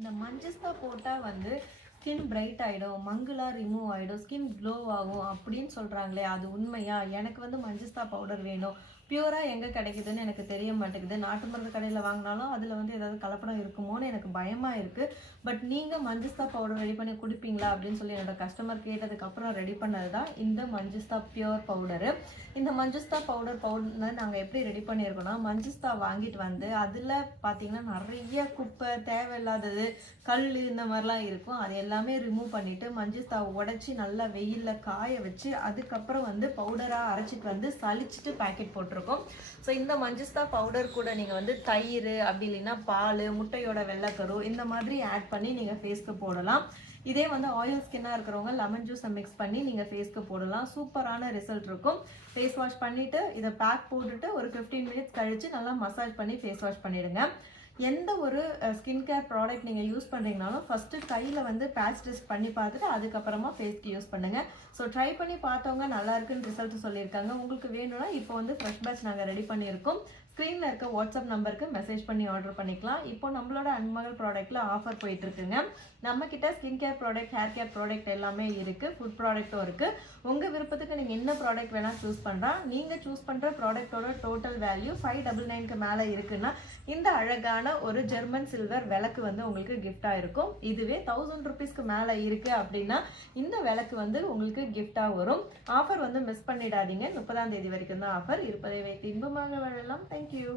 இந்த மஞ்சஸ்தா போட்டா வந்து ஸ்கின் பிரைட் ஆகிடும், மங்குலாம் ரிமூவ் ஆகிடும், ஸ்கின் க்ளோ ஆகும் அப்படின்னு சொல்கிறாங்களே, அது உண்மையா? எனக்கு வந்து மஞ்சஸ்தா பவுடர் வேணும், பியூராக எங்கே கிடைக்குதுன்னு எனக்கு தெரிய மாட்டேங்குது. நாட்டு மருந்து கடையில் வாங்கினாலும் அதில் வந்து ஏதாவது கலப்படம் இருக்குமோன்னு எனக்கு பயமாக இருக்குது. பட் நீங்கள் மஞ்சஸ்தா பவுடர் ரெடி பண்ணி கொடுப்பீங்களா அப்படின்னு சொல்லி என்னோட கஸ்டமர் கேட்டதுக்கப்புறம் ரெடி பண்ணது தான் இந்த மஞ்சஸ்தா பியூர் பவுடரு. இந்த மஞ்சஸ்தா பவுடர் நாங்கள் எப்படி ரெடி பண்ணியிருக்கோம்னா, மஞ்சஸ்தா வாங்கிட்டு வந்து அதில் பார்த்தீங்கன்னா நிறைய குப்பை, தேவையில்லாதது, கல் இந்த மாதிரிலாம் இருக்கும். அது எல்லாமே ரிமூவ் பண்ணிவிட்டு மஞ்சஸ்தாவை உடச்சி நல்லா வெயிலில் காய வச்சு அதுக்கப்புறம் வந்து பவுடராக அரைச்சிட்டு வந்து சலிச்சிட்டு பேக்கெட் போட்டிருக்கோம். ஸோ இந்த மஞ்சஸ்தா பவுடர் கூட நீங்கள் வந்து தயிர், அப்படி இல்லைன்னா பால், முட்டையோட வெள்ளைக்கரு இந்த மாதிரி ஆட் பண்ணி நீங்கள் ஃபேஸ்க்கு போடலாம். இதே வந்து ஆயில் ஸ்கின்னாக இருக்கிறவங்க லெமன் ஜூஸை மிக்ஸ் பண்ணி நீங்கள் ஃபேஸ்க்கு போடலாம். சூப்பரான ரிசல்ட் இருக்கும். ஃபேஸ் வாஷ் பண்ணிவிட்டு இதை பேக் போட்டுட்டு ஒரு 15 மினிட்ஸ் கழித்து நல்லா மசாஜ் பண்ணி ஃபேஸ் வாஷ் பண்ணிவிடுங்க. எந்த ஒரு ஸ்கின் கேர் ப்ராடக்ட் நீங்கள் யூஸ் பண்ணுறீங்கனாலும் ஃபஸ்ட்டு கையில் வந்து பேட்ச் டெஸ்ட் பண்ணி பார்த்துட்டு அதுக்கப்புறமா ஃபேஸ்க்கு யூஸ் பண்ணுங்கள். ஸோ ட்ரை பண்ணி பார்த்தவங்க நல்லா இருக்குன்னு ரிசல்ட் சொல்லியிருக்காங்க. உங்களுக்கு வேணும்னா இப்போ வந்து ஃப்ரெஷ் பேட்ச் நாங்கள் ரெடி பண்ணியிருக்கோம். ஸ்க்ரீனில் இருக்க வாட்ஸ்அப் நம்பருக்கு மெசேஜ் பண்ணி ஆர்டர் பண்ணிக்கலாம். இப்போ நம்மளோட அன்மகள் ப்ராடக்ட்டில் ஆஃபர் போயிட்டுருக்குங்க. நம்மக்கிட்ட skin care product, hair care product எல்லாமே இருக்குது, ஃபுட் ப்ராடக்ட்டும் இருக்குது. உங்கள் விருப்பத்துக்கு நீங்கள் என்ன ப்ராடக்ட் வேணால் சூஸ் பண்ணலாம். நீங்கள் சூஸ் பண்ணுற ப்ராடக்டோட டோட்டல் வேல்யூ 599க்கு மேலே இருக்குன்னா இந்த அழகான ஒரு ஜெர்மன் சில்வர் விளக்கு வந்து உங்களுக்கு கிஃப்டாக இருக்கும். இதுவே 1000 ருபீஸ்க்கு மேலே இருக்குது அப்படின்னா இந்த விளக்கு வந்து உங்களுக்கு கிஃப்டாக வரும். ஆஃபர் வந்து மிஸ் பண்ணிடாதீங்க. 30ஆம் தேதி வரைக்கும் தான் ஆஃபர். இருப்பதை வைத்து இன்பமாக வாழலாம். தேங்க்யூ.